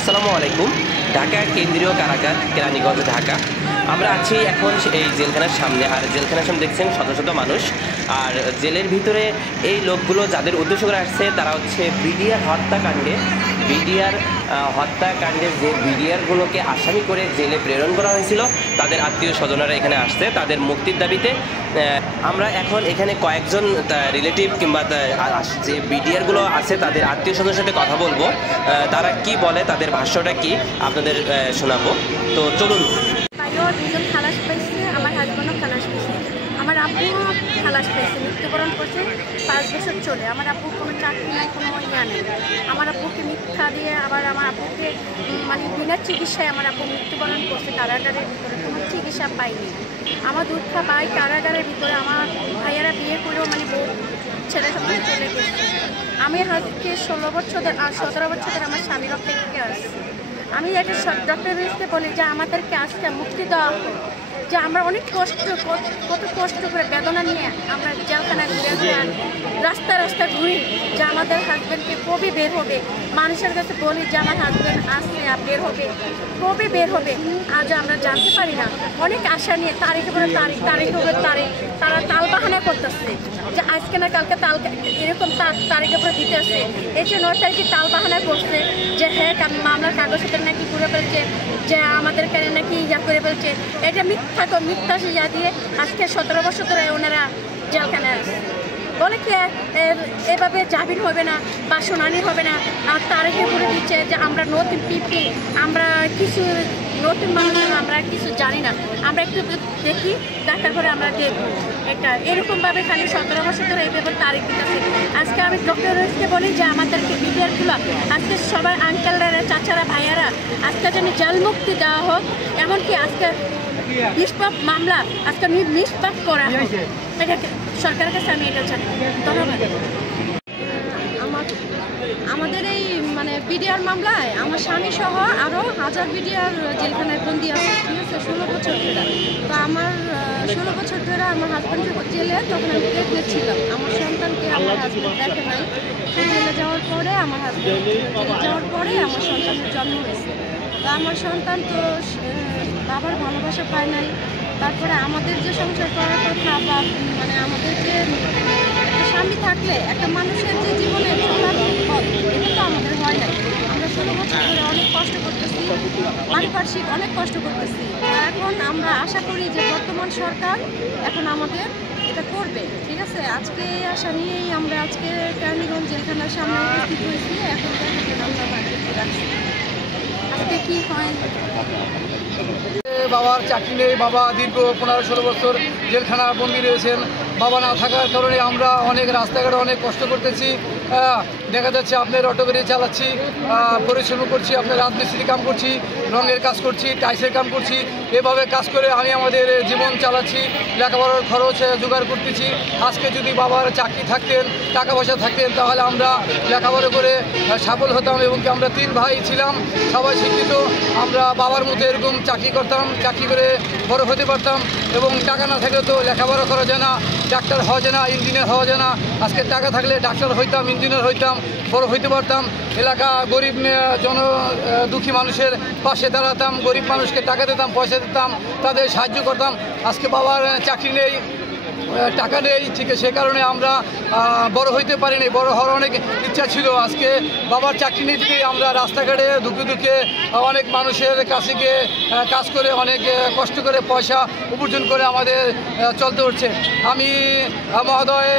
আসসালামু আলাইকুম। ঢাকা কেন্দ্রীয় কারাগার, কেরানীগঞ্জ, ঢাকা। আমরা আছি এখন এই জেলখানার সামনে। আর জেলখানার সামনে দেখছেন শত শত মানুষ। আর জেলের ভিতরে এই লোকগুলো যাদের উদ্দেশ্য করে আসছে তারা হচ্ছে বিডিআর হত্যাকাণ্ডে যে বিডিআরগুলোকে আসামি করে জেলে প্রেরণ করা হয়েছিল তাদের আত্মীয় স্বজনেরা এখানে আসছে তাদের মুক্তির দাবিতে। আমরা এখন এখানে কয়েকজন রিলেটিভ কিংবা যে বিডিআরগুলো আছে তাদের আত্মীয় স্বজনের সাথে কথা বলবো। তারা কি বলে, তাদের ভাষ্যটা কি আপনাদের শোনাবো। তো চলুন। দুজন খালাস পাইছে, আমার হাজব্যান্ডও খালাস পাইছে, আমার আব্বুও খালাস পাইছে, মৃত্যুবরণ করছে 5 বছর চলে। আমার আব্বুর কোনো চাকরি নাই, কোনো ইয়া নেই। আমার আব্বুকে মিথ্যা দিয়ে আবার আমার আব্বুকে মানে বিনা চিকিৎসায় আমার আব্বু মৃত্যুবরণ করছে কারাগারের ভিতরে, কোনো চিকিৎসা পাইনি। আমার দুঃখ পাই কারাগারের ভিতরে। আমার ভাইয়ারা বিয়ে করেও মানে ছেলে সবাই চলে গেছে। আমি আজকে 17 বছর 17 বছর আমার স্বামীর অপেক্ষা আসছি। আমি একটা ডক্টরকে বলি যে আমাদেরকে আজকে মুক্তি দেওয়া হোক, যে আমরা অনেক কত কষ্ট করে বেদনা নিয়ে আমরা জেলখানায় ঘুরে রাস্তা ঘুরি, যে আমাদের হাজব্যান্ডকে কবে বের হবে। মানুষের কাছে বলি যে আমার হাজব্যান্ড আসছে, বের হবে, কবে বের হবে আজ আমরা জানতে পারি না। অনেক আশা নিয়ে তারিখের পরে তারিখ তারা তাল বাহানা করতেছে যে আজকে না কালকে এরকম তারিখের পরে দিতে আসছে। এই যে 9 তারিখে তাল বাহানা করছে যে হ্যাঁ মামলার কাগজপত্র নাকি করে ফেলছে, যে আমাদের কানে নাকি ইয়া করে ফেলছে। এটা মিথ্যা ইয়া দিয়ে আজকে 17 বছর ধরে ওনারা জেলখানায় আসছে। বলে কি এভাবে জামিন হবে না বা শুনানি হবে না। আর তারিখে করে দিচ্ছে যে আমরা নতুন পিপি, আমরা কিছু নতুন মানুষ, আমরা কিছু জানি না, আমরা একটু দেখি দেখার পরে আমরা দেখবো। এটা এরকমভাবে খালি 17 বছর ধরে এইভাবে তারিখ দিতেছে। আজকে আমি ডক্টরকে বলি যে আমাদেরকে বিডিআরগুলো আজকে সবাই আঙ্কেলরা, চাচারা, ভাইয়ারা আজকে যেন জেল মুক্তি দেওয়া হোক। এমনকি আজকে নিষ্পাপ মামলা আজকে নিষ্পাপ করা হোক। এটা সরকারের কাছে আমি এটা চাই। ধন্যবাদ। আমাদের এই মানে বিডিআর মামলায় আমার স্বামী সহ আরও 1000 বিডিআর জেলখানায় বন্দি আছে, ঠিক আছে, 16 বছর ধরে। তো আমার 16 বছর ধরে আমার হাজব্যান্ড জেলে, তখন আমি প্রেগনেন্ট ছিলাম। আমার সন্তানকে আমার হাজব্যান্ড দেখে নাই। জেলে যাওয়ার পরে আমার সন্তানের জন্ম হয়েছে। তো আমার সন্তান তো বাবার ভালোবাসা পায় নাই। তারপরে আমাদের যে সংসার করার কথা বা মানে আমাদের যে একটা স্বামী থাকলে একটা মানুষের যে জীবনে চলার পথ, এটা তো আমাদের হয় নাই। আমরা 16 বছর ধরে অনেক কষ্ট করতেছি, পারিপার্শ্বিক অনেক কষ্ট করতেছি। এখন আমরা আশা করি যে বর্তমান সরকার এখন আমাদের এটা করবে, ঠিক আছে। আজকে এই আশা নিয়েই আমরা আজকে কেরানীগঞ্জ জেলখানার সামনে উপস্থিত হয়েছি। এখন আমরা রাখছি আজকে কি হয়। বাবার চাকরি নেই, বাবা দীর্ঘ 15-16 বছর জেলখানা বন্দী রয়েছেন। বাবা না থাকার কারণে আমরা অনেক রাস্তাঘাটে অনেক কষ্ট করতেছি। দেখা যাচ্ছে আপনার অটো গাড়ি চালাচ্ছি, পরিশ্রম করছি, আপনার রাজমিস্ত্রি কাম করছি, রঙের কাজ করছি, টাইসের কাম করছি। এভাবে কাজ করে আমি আমাদের জীবন চালাচ্ছি, লেখাপড়ার খরচ জোগাড় করতেছি। আজকে যদি বাবার চাকরি থাকতেন, টাকা পয়সা থাকতেন, তাহলে আমরা লেখাপড়া করে সফল হতাম। এবং কি আমরা 3 ভাই ছিলাম, সবাই শিক্ষিত। আমরা বাবার মতো এরকম চাকরি করতাম, চাকরি করে বড় হতে পারতাম। এবং টাকা না থাকলে তো লেখাপড়া করা যায় না, ডাক্তার হওয়া যায় না, ইঞ্জিনিয়ার হওয়া যায় না। আজকে টাকা থাকলে ডাক্তার হইতাম, ইঞ্জিনিয়ার হইতাম, বড় হইতে পারতাম। এলাকা গরিব দুঃখী মানুষের পাশে দাঁড়াতাম, গরিব মানুষকে টাকা দিতাম, পয়সা দিতাম, তাদের সাহায্য করতাম। আজকে বাবার চাকরি নেই, টাকা নেই, ঠিক আছে, সে কারণে আমরা বড় হইতে পারিনি। বড় হওয়ার অনেক ইচ্ছা ছিল। আজকে বাবার চাকরি নিয়ে থেকে আমরা রাস্তাঘাটে দুঃখে অনেক মানুষের কাছে গিয়ে কাজ করে অনেক কষ্ট করে পয়সা উপার্জন করে আমাদের চলতে হচ্ছে। আমি মহোদয়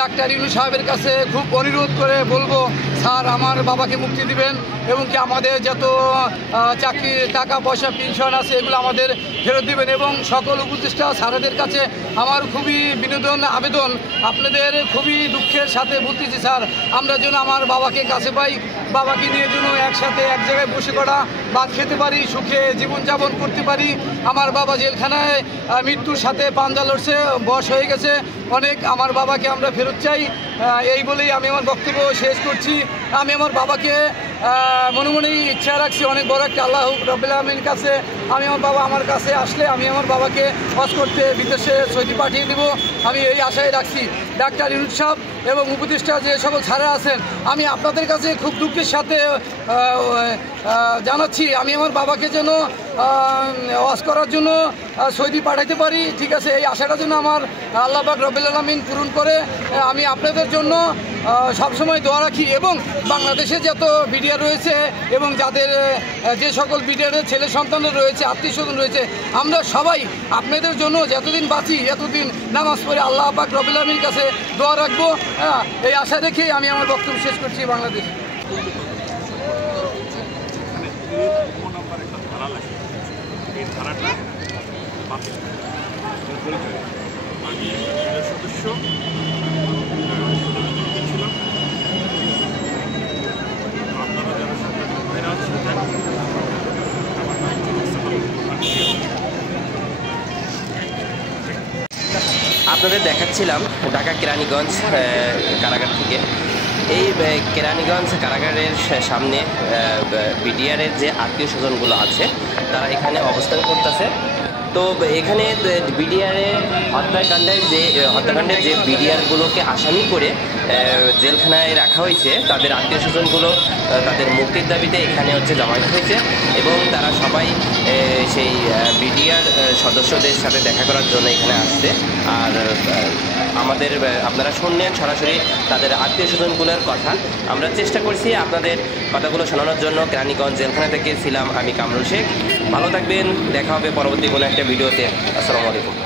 ডাক্তার ইউনূস সাহেবের কাছে খুব অনুরোধ করে বলবো, স্যার আমার বাবাকে মুক্তি দিবেন এবং কি আমাদের যত চাকরি টাকা পয়সা পেনশন আছে এগুলো আমাদের ফেরত দিবেন। এবং সকল উপদেষ্টা স্যারদের কাছে আমার খুবই বিনোদন আবেদন, আপনাদের খুবই দুঃখের সাথে বলতেছি স্যার, আমরা যেন আমার বাবাকে কাছে পাই, বাবাকে নিয়ে যেন একসাথে এক জায়গায় বসে করা ভাত খেতে পারি, সুখে জীবনযাপন করতে পারি। আমার বাবা জেলখানায় মৃত্যুর সাথে পাঞ্জা লড়ছে, বয়স হয়ে গেছে অনেক। আমার বাবাকে আমরা ফেরত চাই। এই বলেই আমি আমার বক্তব্য শেষ করছি। আমি আমার বাবাকে মনে মনে ইচ্ছা রাখছি অনেক বড় একটা আল্লাহ রাব্বুল আলামিনের কাছে আমি আমার বাবা আমার কাছে আসলে আমি আমার বাবাকে হজ করতে বিদেশে সৌদি পাঠিয়ে দিব, আমি এই আশায় রাখছি। ডাক্তার ইউনুস সাহেব এবং উপদেষ্টা যে সকল ছাড়া আছেন, আমি আপনাদের কাছে খুব দুঃখের সাথে জানাচ্ছি আমি আমার বাবাকে যেন হজ করার জন্য সৌদি পাঠাইতে পারি। ঠিক আছে, এই আশাটা যেন আমার আল্লাহ পাক রব্বুল আলামিন পূরণ করে। আমি আপনাদের জন্য সবসময় দোয়া রাখি এবং বাংলাদেশে যত বিডিআর রয়েছে এবং যাদের যে সকল বিডিআরের ছেলে সন্তানরা রয়েছে, আত্মীয় স্বজন রয়েছে, আমরা সবাই আপনাদের জন্য যতদিন বাঁচি এতদিন নামাজ পড়ে আল্লাহ পাক রব্বুল আলামিনের কাছে দোয়া রাখবো। এই আশা রেখেই আমি আমার বক্তব্য শেষ করছি। বাংলাদেশ আমি সদস্য ছিলাম। আপনারা যারা সাংবাদিক ভাইরা আছেন আপনাদের দেখাচ্ছিলাম ঢাকা কেরানীগঞ্জ কারাগার থেকে। এই কেরানীগঞ্জ কারাগারের সামনে বিডিআরের যে আত্মীয় স্বজনগুলো আছে তারা এখানে অবস্থান করতেছে। তো এখানে বিডিআরের হত্যাকাণ্ডের যে বিডিআরগুলোকে আসামি করে জেলখানায় রাখা হয়েছে তাদের আত্মীয় স্বজনগুলো তাদের মুক্তির দাবিতে এখানে জমায়েত হয়েছে এবং তারা সবাই সেই বিডিআর সদস্যদের সাথে দেখা করার জন্য এখানে আসছে। আর আপনারা শুনলেন সরাসরি তাদের আত্মীয় স্বজনগুলোর কথা। আমরা চেষ্টা করছি আপনাদের কথাগুলো শোনানোর জন্য। কেরানীগঞ্জ জেলখানা থেকে ছিলাম আমি কামরুল শেখ। ভালো থাকবেন, দেখা হবে পরবর্তী কোনো একটা ভিডিওতে। আসসালামু আলাইকুম।